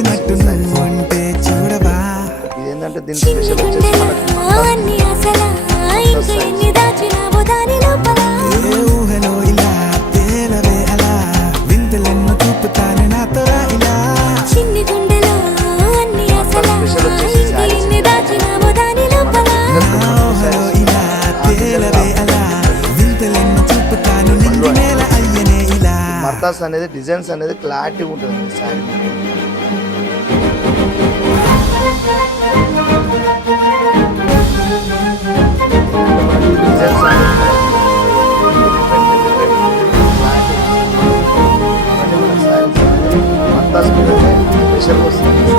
వచ్చినట్టు నువ్వు ఉంటే చూడవా. ఇదేంటంటే దీని స్పెషల్ వచ్చేసి ఏ ఊహలో ఇలా తేలవే అలా వింతలెన్నో చూపుతాను నాతో రా ఇలా. నా ఊహలో ఇలా తేలవే అలా వింతలెన్నో చూపుతాను నిండి నేల అయ్యనే ఇలా. మర్తాస్ అనేది డిజైన్స్ అనేది క్లారిటీ ఉంటుంది శారీ. మర్తాస్ స్పెషల్ వస్తుంది.